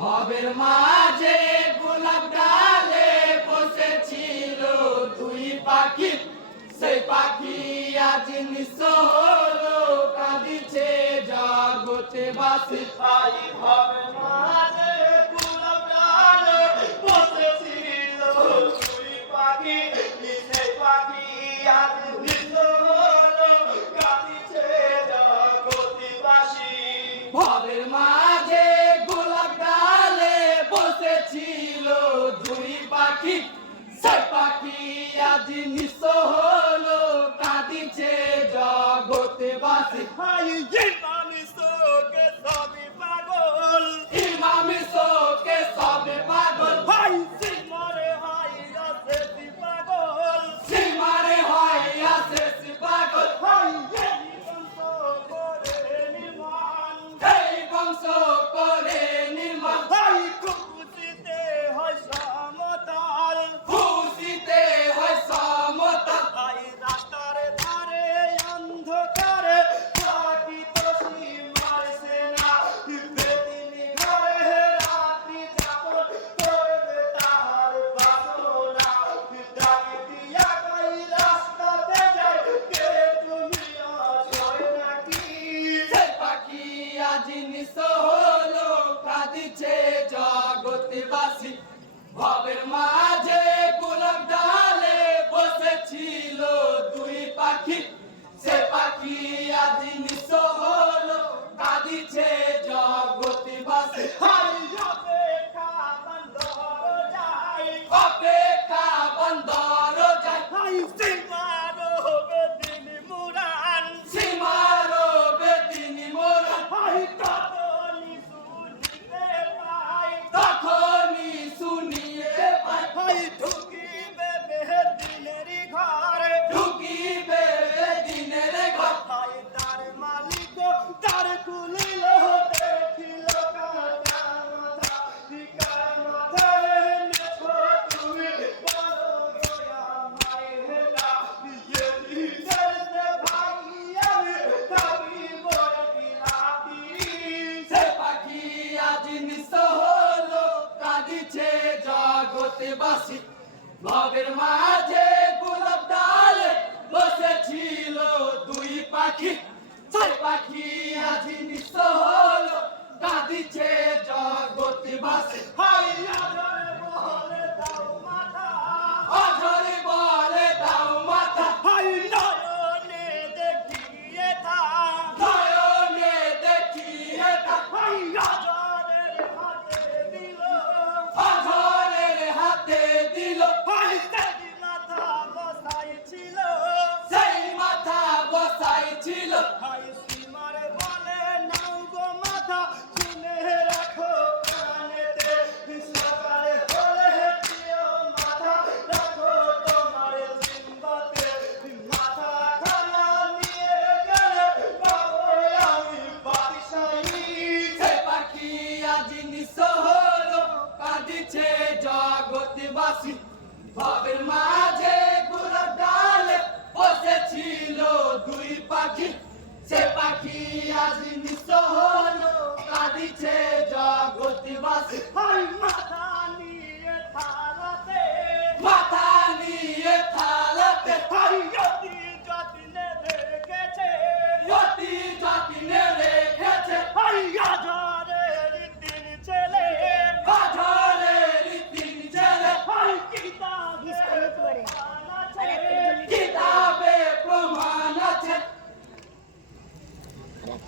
ভাবের মাঝে গোলাপ ডালে বসেছিল দুই পাখি। সেই পাখি আজ নিঃস্ব হলো কাঁদিছে জগতে বাসি। ভাবের ভবের মাঝে গোলাপ ডালে বসেছিল দুই পাখি। সে পাখি আজ নিঃস্ব জিনিস হলো কাঁদিছে জগৎবাসী। ভবের মাঝে জগতে বাসি। ভবের মাঝে গোলাপ ডালে বসেছিল দুই পাখি। পাখি bossy Masi, Babin Masi.